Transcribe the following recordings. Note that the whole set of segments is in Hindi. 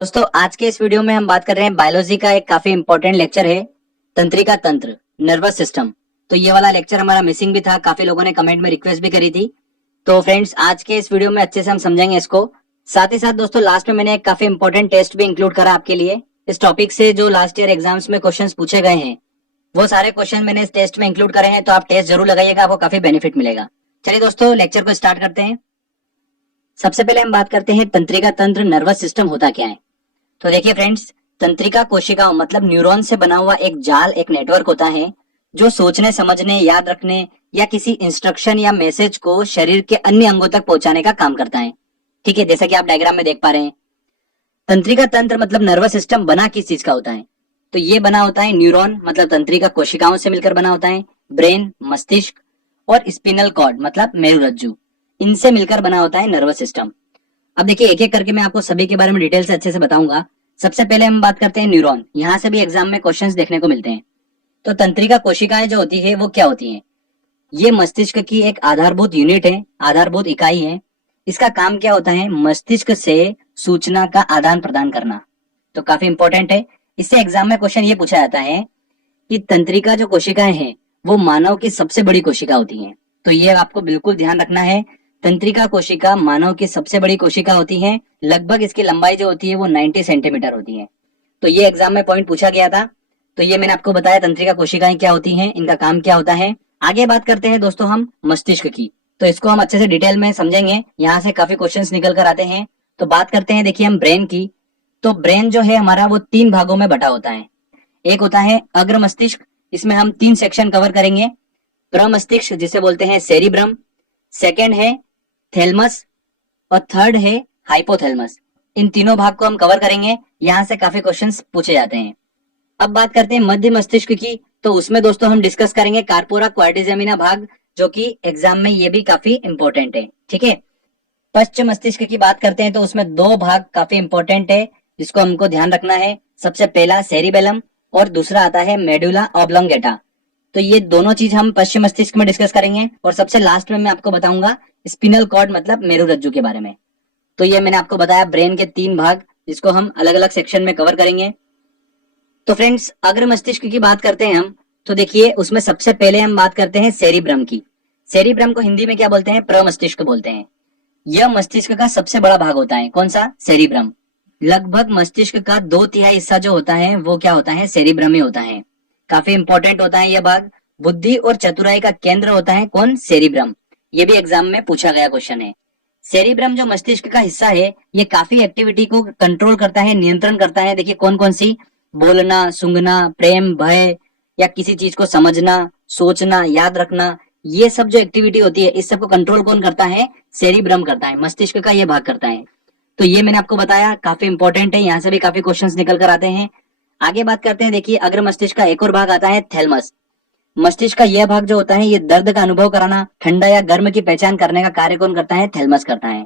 दोस्तों आज के इस वीडियो में हम बात कर रहे हैं बायोलॉजी का एक काफी इंपॉर्टेंट लेक्चर है तंत्रिका तंत्र नर्वस सिस्टम। तो ये वाला लेक्चर हमारा मिसिंग भी था, काफी लोगों ने कमेंट में रिक्वेस्ट भी करी थी। तो फ्रेंड्स आज के इस वीडियो में अच्छे से हम समझेंगे इसको। साथ ही साथ दोस्तों लास्ट में मैंने एक काफी इंपॉर्टेंट टेस्ट भी इंक्लूड करा आपके लिए। इस टॉपिक से जो लास्ट ईयर एग्जाम्स में क्वेश्चन पूछे गए हैं वो सारे क्वेश्चन मैंने इस टेस्ट में इंक्लूड करे हैं, तो आप टेस्ट जरूर लगाइएगा, आपको काफी बेनिफिट मिलेगा। चलिए दोस्तों लेक्चर को स्टार्ट करते हैं। सबसे पहले हम बात करते हैं तंत्रिका तंत्र नर्वस सिस्टम होता क्या है। तो देखिए फ्रेंड्स, तंत्रिका कोशिकाओं मतलब न्यूरॉन से बना हुआ एक जाल, एक नेटवर्क होता है जो सोचने, समझने, याद रखने या किसी इंस्ट्रक्शन या मैसेज को शरीर के अन्य अंगों तक पहुंचाने का काम करता है। ठीक है, जैसा कि आप डायग्राम में देख पा रहे हैं। तंत्रिका तंत्र मतलब नर्वस सिस्टम बना किस चीज का होता है, तो ये बना होता है न्यूरॉन मतलब तंत्रिका कोशिकाओं से मिलकर बना होता है। ब्रेन, मस्तिष्क और स्पिनल कॉर्ड मतलब मेरुरज्जु, इनसे मिलकर बना होता है नर्वस सिस्टम। अब देखिए एक एक करके मैं आपको सभी के बारे में डिटेल से अच्छे से बताऊंगा। सबसे पहले हम बात करते हैं न्यूरॉन। यहाँ से भी एग्जाम में क्वेश्चंस देखने को मिलते हैं। तो तंत्रिका कोशिकाएं जो होती है वो क्या होती हैं? ये मस्तिष्क की एक आधारभूत यूनिट है, आधारभूत इकाई है। इसका काम क्या होता है? मस्तिष्क से सूचना का आदान प्रदान करना। तो काफी इंपॉर्टेंट है। इससे एग्जाम में क्वेश्चन ये पूछा जाता है कि तंत्रिका जो कोशिकाएं हैं वो मानव की सबसे बड़ी कोशिका होती हैं। तो ये आपको बिल्कुल ध्यान रखना है। तंत्रिका कोशिका मानव की सबसे बड़ी कोशिका होती है। लगभग इसकी लंबाई जो होती है वो 90 सेंटीमीटर होती है। तो ये एग्जाम में पॉइंट पूछा गया था। तो ये मैंने आपको बताया तंत्रिका कोशिकाएं क्या होती हैं, इनका काम क्या होता है। आगे बात करते हैं दोस्तों हम मस्तिष्क की। तो इसको हम अच्छे से डिटेल में समझेंगे, यहाँ से काफी क्वेश्चंस निकल कर आते हैं। तो बात करते हैं देखिए हम ब्रेन की। तो ब्रेन जो है हमारा वो 3 भागों में बटा होता है। एक होता है अग्र मस्तिष्क, इसमें हम 3 सेक्शन कवर करेंगे। प्रमस्तिष्क जिसे बोलते हैं सेरिब्रम, सेकेंड है थैलेमस और थर्ड है हाइपोथैलेमस। इन तीनों भाग को हम कवर करेंगे, यहाँ से काफी क्वेश्चंस पूछे जाते हैं। अब बात करते हैं मध्य मस्तिष्क की। तो उसमें दोस्तों हम डिस्कस करेंगे कार्पोरा क्वाड्रिजेमिना भाग, जो कि एग्जाम में ये भी काफी इंपॉर्टेंट है। ठीक है, पश्च मस्तिष्क की बात करते हैं तो उसमें 2 भाग काफी इंपॉर्टेंट है जिसको हमको ध्यान रखना है। सबसे पहला सेरिबेलम और दूसरा आता है मेडुला ऑब्लोंगेटा। तो ये दोनों चीज हम पश्चिम मस्तिष्क में डिस्कस करेंगे। और सबसे लास्ट में मैं आपको बताऊंगा स्पिनल कॉर्ड मतलब मेरुरज्जु के बारे में। तो ये मैंने आपको बताया ब्रेन के 3 भाग, जिसको हम अलग अलग सेक्शन में कवर करेंगे। तो फ्रेंड्स अग्र मस्तिष्क की बात करते हैं हम। तो देखिए उसमें सबसे पहले हम बात करते हैं सेरिब्रम की। सेरिब्रम को हिंदी में क्या बोलते हैं? प्रमस्तिष्क बोलते हैं। यह मस्तिष्क का सबसे बड़ा भाग होता है। कौन सा? सेरिब्रम। लगभग मस्तिष्क का 2/3 हिस्सा जो होता है वो क्या होता है? सेरिब्रम में होता है। काफी इंपॉर्टेंट होता है यह भाग। बुद्धि और चतुराई का केंद्र होता है कौन? सेरिब्रम। ये भी एग्जाम में पूछा गया क्वेश्चन है। सेरिब्रम जो मस्तिष्क का हिस्सा है ये काफी एक्टिविटी को कंट्रोल करता है, नियंत्रण करता है। देखिए कौन कौन सी? बोलना, सूंघना, प्रेम, भय या किसी चीज को समझना, सोचना, याद रखना, ये सब जो एक्टिविटी होती है इस सब को कंट्रोल कौन करता है? सेरिब्रम करता है, मस्तिष्क का ये भाग करता है। तो ये मैंने आपको बताया काफी इंपॉर्टेंट है, यहाँ से भी काफी क्वेश्चंस निकल कर आते हैं। आगे बात करते हैं देखिए अग्र मस्तिष्क का एक और भाग आता है थैलेमस। मस्तिष्क का यह भाग जो होता है ये दर्द का अनुभव कराना, ठंडा या गर्म की पहचान करने का कार्य कौन करता है? थैलेमस करता है।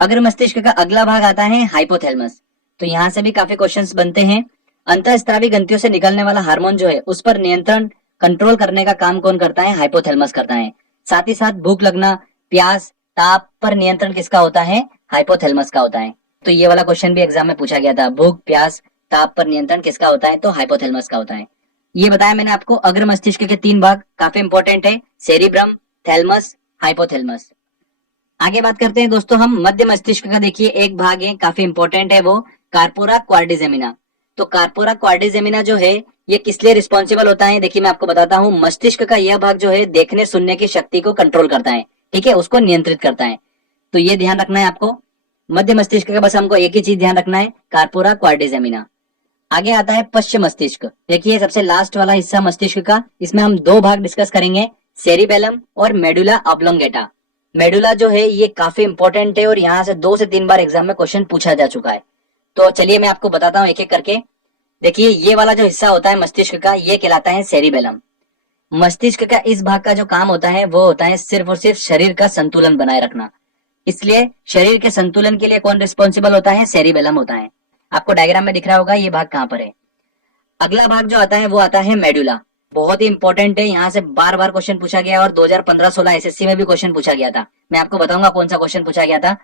अग्र मस्तिष्क का अगला भाग आता है हाइपोथैलेमस। तो यहाँ से भी काफी क्वेश्चंस बनते हैं। अंतःस्रावी ग्रंथियों से निकलने वाला हार्मोन जो है उस पर नियंत्रण, कंट्रोल करने का काम कौन करता है? हाइपोथैलेमस करता है। साथ ही साथ भूख लगना, प्यास, ताप पर नियंत्रण किसका होता है? हाइपोथैलेमस का होता है। तो ये वाला क्वेश्चन भी एग्जाम में पूछा गया था, भूख, प्यास, ताप पर नियंत्रण किसका होता है? तो हाइपोथैलेमस का होता है। ये बताया मैंने आपको अग्र मस्तिष्क के 3 भाग काफी इंपॉर्टेंट है, सेरिब्रम, थैलेमस, हाइपोथैलेमस। आगे बात करते हैं दोस्तों हम मध्य मस्तिष्क का। देखिए एक भाग है काफी इंपॉर्टेंट है, वो कार्पोरा क्वाड्रिजेमिना। तो कार्पोरा क्वाड्रिजेमिना जो है ये किस लिए रिस्पॉन्सिबल होता है? देखिए मैं आपको बताता हूँ। मस्तिष्क का यह भाग जो है देखने सुनने की शक्ति को कंट्रोल करता है, ठीक है, उसको नियंत्रित करता है। तो ये ध्यान रखना है आपको। मध्य मस्तिष्क का बस हमको एक ही चीज ध्यान रखना है, कार्पोरा क्वाड्रिजेमिना। आगे आता है पश्चिम मस्तिष्क। देखिए सबसे लास्ट वाला हिस्सा मस्तिष्क का, इसमें हम 2 भाग डिस्कस करेंगे, सेरिबेलम और मेडुला ऑब्लोंगेटा। मेडुला जो है ये काफी इंपॉर्टेंट है और यहाँ से 2 से 3 बार एग्जाम में क्वेश्चन पूछा जा चुका है। तो चलिए मैं आपको बताता हूँ एक एक करके। देखिए ये वाला जो हिस्सा होता है मस्तिष्क का ये कहलाता है सेरिबेलम। मस्तिष्क का इस भाग का जो काम होता है वो होता है सिर्फ और सिर्फ शरीर का संतुलन बनाए रखना। इसलिए शरीर के संतुलन के लिए कौन रिस्पॉन्सिबल होता है? सेरिबेलम होता है। आपको डायग्राम में दिख रहा होगा ये भाग कहाँ पर है। अगला भाग जो आता है वो आता है मेडुला। बहुत ही इंपॉर्टेंट है, यहाँ से बार बार क्वेश्चन पूछा गया और 2015-16 एसएससी में भी क्वेश्चन पूछा गया था। मैं आपको बताऊंगा कौन सा क्वेश्चन पूछा गया था।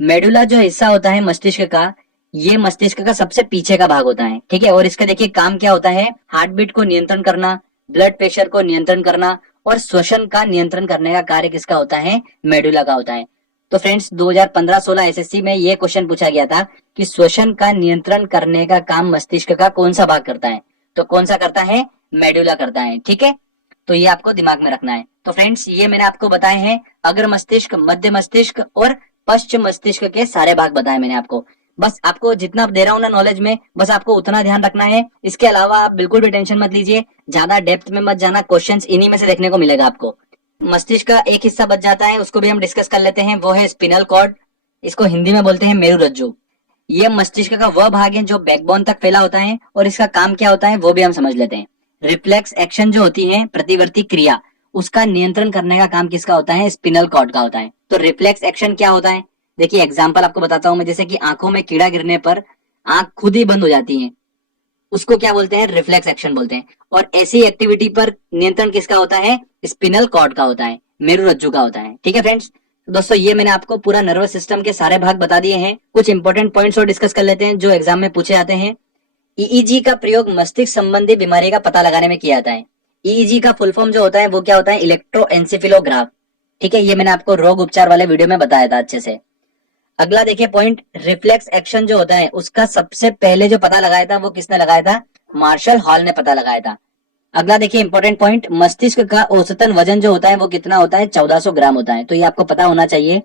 मेडुला जो हिस्सा होता है मस्तिष्क का ये मस्तिष्क का सबसे पीछे का भाग होता है, ठीक है। और इसका देखिए काम क्या होता है, हार्ट बीट को नियंत्रण करना, ब्लड प्रेशर को नियंत्रण करना और श्वसन का नियंत्रण करने का कार्य किसका होता है, मेडुला का होता है। तो फ्रेंड्स 2015-16 एसएससी में ये क्वेश्चन पूछा गया था कि श्वसन का नियंत्रण करने का काम मस्तिष्क का कौन सा भाग करता है, तो कौन सा करता है, मेडुला करता है, ठीक है। तो ये आपको दिमाग में रखना है। तो फ्रेंड्स ये मैंने आपको बताए हैं अग्र मस्तिष्क, मध्य मस्तिष्क और पश्चिम मस्तिष्क के सारे भाग बताए मैंने आपको। बस आपको जितना दे रहा हूं ना नॉलेज में, बस आपको उतना ध्यान रखना है। इसके अलावा आप बिल्कुल भी टेंशन मत लीजिए, ज्यादा डेप्थ में मत जाना, क्वेश्चंस इन्हीं में से देखने को मिलेगा आपको। मस्तिष्क का एक हिस्सा बच जाता है, उसको भी हम डिस्कस कर लेते हैं, वो है स्पिनल कॉर्ड। इसको हिंदी में बोलते हैं मेरुरज्जु। ये मस्तिष्क का वह भाग है जो बैकबोन तक फैला होता है और इसका काम क्या होता है वो भी हम समझ लेते हैं। रिफ्लेक्स एक्शन जो होती है, प्रतिवर्ती क्रिया, उसका नियंत्रण करने का काम किसका होता है, स्पिनल कॉर्ड का होता है। तो रिफ्लेक्स एक्शन क्या होता है, देखिए एग्जांपल आपको बताता हूं मैं। जैसे कि आंखों में कीड़ा गिरने पर आंख खुद ही बंद हो जाती है, उसको क्या बोलते हैं, रिफ्लेक्स एक्शन बोलते हैं। और ऐसी एक्टिविटी पर नियंत्रण किसका होता है, स्पिनल कॉर्ड का होता है, मेरुरज्जु का होता है, ठीक है फ्रेंड्स। तो दोस्तों ये मैंने आपको पूरा नर्वस सिस्टम के सारे भाग बता दिए हैं। कुछ इंपॉर्टेंट पॉइंट्स और डिस्कस कर लेते हैं जो एग्जाम में पूछे जाते हैं। ईईजी का प्रयोग मस्तिष्क संबंधी बीमारी का पता लगाने में किया जाता है। ईईजी का फुल फॉर्म जो होता है वो क्या होता है, इलेक्ट्रोएन्सेफेलोग्राफ, ठीक है। ये मैंने आपको रोग उपचार वाले वीडियो में बताया था अच्छे से। अगला देखिए पॉइंट, रिफ्लेक्स एक्शन जो होता है उसका सबसे पहले जो पता लगाया था वो किसने लगाया था, मार्शल हॉल ने पता लगाया था। अगला देखिए इंपॉर्टेंट पॉइंट, मस्तिष्क का औसतन वजन जो होता है वो कितना होता है, 1400 ग्राम होता है, तो ये आपको पता होना चाहिए।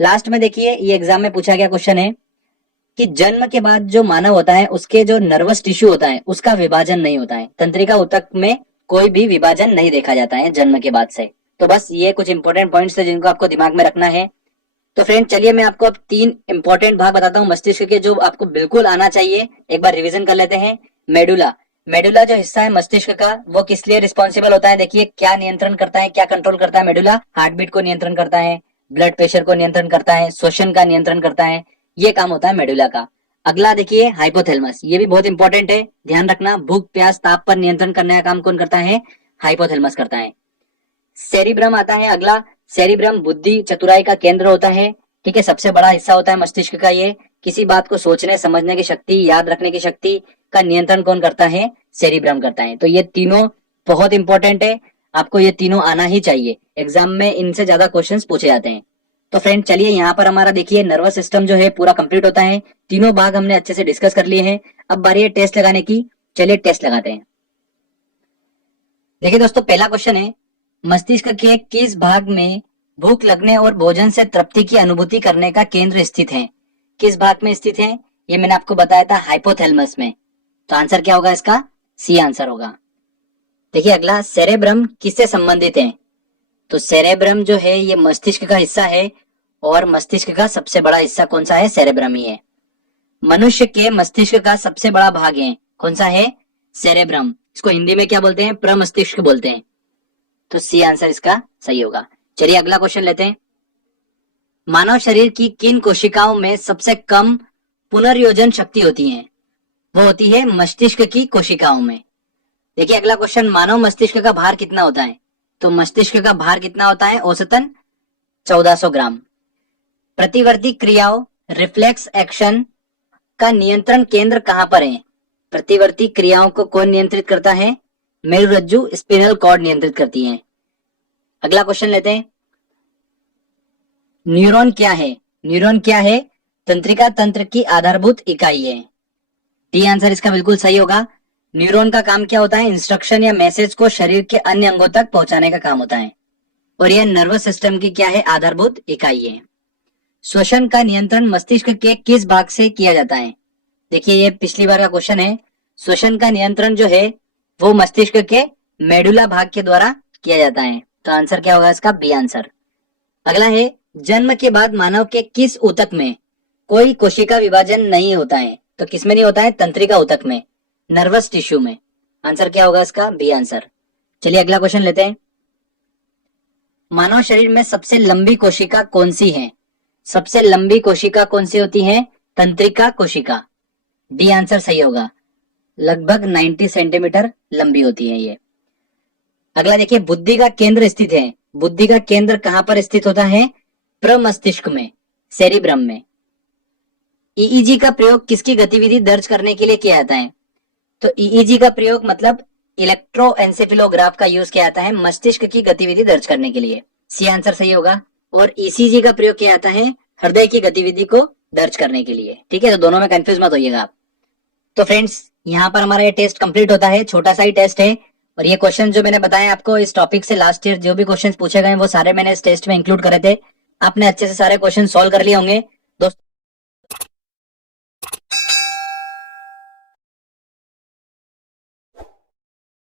लास्ट में देखिए ये एग्जाम में पूछा गया क्वेश्चन है कि जन्म के बाद जो मानव होता है उसके जो नर्वस टिश्यू होता है उसका विभाजन नहीं होता है, तंत्रिका ऊतक में कोई भी विभाजन नहीं देखा जाता है जन्म के बाद से। तो बस ये कुछ इंपॉर्टेंट पॉइंट्स थे जिनको आपको दिमाग में रखना है। तो फ्रेंड चलिए मैं आपको अब 3 इंपॉर्टेंट भाग बताता हूँ मस्तिष्क के जो आपको बिल्कुल आना चाहिए। एक बार रिवीजन कर लेते हैं। मेडुला, मेडुला जो हिस्सा है मस्तिष्क का वो किस लिए रिस्पॉन्सिबल होता है, देखिए क्या नियंत्रण करता है, क्या कंट्रोल करता है मेडुला, हार्ट बीट को नियंत्रण करता है, ब्लड प्रेशर को नियंत्रण करता है, श्वसन का नियंत्रण करता है, ये काम होता है मेडुला का। अगला देखिए हाइपोथैलेमस, ये भी बहुत इंपॉर्टेंट है, ध्यान रखना, भूख प्यास ताप पर नियंत्रण करने का काम कौन करता है, हाइपोथैलेमस करता है। सेरिब्रम आता है अगला, सेरिब्रम बुद्धि चतुराई का केंद्र होता है, ठीक है, सबसे बड़ा हिस्सा होता है मस्तिष्क का ये। किसी बात को सोचने समझने की शक्ति, याद रखने की शक्ति का नियंत्रण कौन करता है, सेरिब्रम करता है। तो ये तीनों बहुत इंपॉर्टेंट है, आपको ये तीनों आना ही चाहिए, एग्जाम में इनसे ज्यादा क्वेश्चंस पूछे जाते हैं। तो फ्रेंड चलिए यहाँ पर हमारा देखिए नर्वस सिस्टम जो है पूरा कंप्लीट होता है, तीनों भाग हमने अच्छे से डिस्कस कर लिए हैं। अब बारी है टेस्ट लगाने की, चलिए टेस्ट लगाते हैं। देखिए दोस्तों पहला क्वेश्चन है, मस्तिष्क के किस भाग में भूख लगने और भोजन से तृप्ति की अनुभूति करने का केंद्र स्थित है, किस भाग में स्थित है, ये मैंने आपको बताया था हाइपोथैलेमस में। तो आंसर क्या होगा इसका, सी आंसर होगा। देखिए अगला, सेरेब्रम किससे संबंधित है, तो सेरेब्रम जो है ये मस्तिष्क का हिस्सा है और मस्तिष्क का सबसे बड़ा हिस्सा कौन सा है, सेरेब्रम ही है। मनुष्य के मस्तिष्क का सबसे बड़ा भाग है कौन सा है, सेरेब्रम, इसको हिंदी में क्या बोलते हैं, प्रमस्तिष्क बोलते हैं। तो सी आंसर इसका सही होगा। चलिए अगला क्वेश्चन लेते हैं, मानव शरीर की किन कोशिकाओं में सबसे कम पुनर्योजन शक्ति होती है, वो होती है मस्तिष्क की कोशिकाओं में। देखिए अगला क्वेश्चन, मानव मस्तिष्क का भार कितना होता है, तो मस्तिष्क का भार कितना होता है, औसतन 1400 ग्राम। प्रतिवर्ती क्रियाओं, रिफ्लेक्स एक्शन का नियंत्रण केंद्र कहां पर है, प्रतिवर्ती क्रियाओं को कौन नियंत्रित करता है, मेरुरज्जु स्पिनल कॉर्ड नियंत्रित करती है। अगला क्वेश्चन लेते हैं, न्यूरॉन क्या है, न्यूरॉन क्या है, तंत्रिका तंत्र की आधारभूत इकाई है। डी आंसर इसका बिल्कुल सही होगा। न्यूरॉन का काम क्या होता है, इंस्ट्रक्शन या मैसेज को शरीर के अन्य अंगों तक पहुंचाने का काम होता है और यह नर्वस सिस्टम की क्या है, आधारभूत इकाई है। श्वसन का नियंत्रण मस्तिष्क के किस भाग से किया जाता है, देखिए ये पिछली बार का क्वेश्चन है, श्वसन का नियंत्रण जो है वो मस्तिष्क के मेडुला भाग के द्वारा किया जाता है। तो आंसर क्या होगा इसका, बी आंसर। अगला है, जन्म के बाद मानव के किस ऊतक में कोई कोशिका विभाजन नहीं होता है, तो किसमें नहीं होता है, तंत्रिका ऊतक में, नर्वस टिश्यू में। आंसर क्या होगा इसका, बी आंसर। चलिए अगला क्वेश्चन लेते हैं, मानव शरीर में सबसे लंबी कोशिका कौन सी है, सबसे लंबी कोशिका कौन सी होती है, तंत्रिका कोशिका। डी आंसर सही होगा, लगभग 90 सेंटीमीटर लंबी होती है ये। अगला देखिए, बुद्धि का केंद्र स्थित है, बुद्धि का केंद्र कहां पर स्थित होता है, प्रमस्तिष्क में, सेरिब्रम में। ईईजी का प्रयोग किसकी गतिविधि दर्ज करने के लिए किया जाता है? तो ईईजी का प्रयोग मतलब इलेक्ट्रोएन्सेफेलोग्राफ का यूज किया जाता है मस्तिष्क की गतिविधि दर्ज करने के लिए। सी आंसर सही होगा। और ईसीजी का प्रयोग किया जाता है हृदय की गतिविधि को दर्ज करने के लिए। ठीक है, तो दोनों में कंफ्यूज मत होइएगा आप। तो फ्रेंड्स, यहाँ पर हमारा ये टेस्ट कंप्लीट होता है, छोटा सा ही टेस्ट है। और ये क्वेश्चन जो मैंने बताया आपको इस टॉपिक से लास्ट ईयर जो भी क्वेश्चन पूछे गए वो सारे मैंने इस टेस्ट में इंक्लूड करे थे। आपने अच्छे से सारे क्वेश्चन सॉल्व कर लिए होंगे।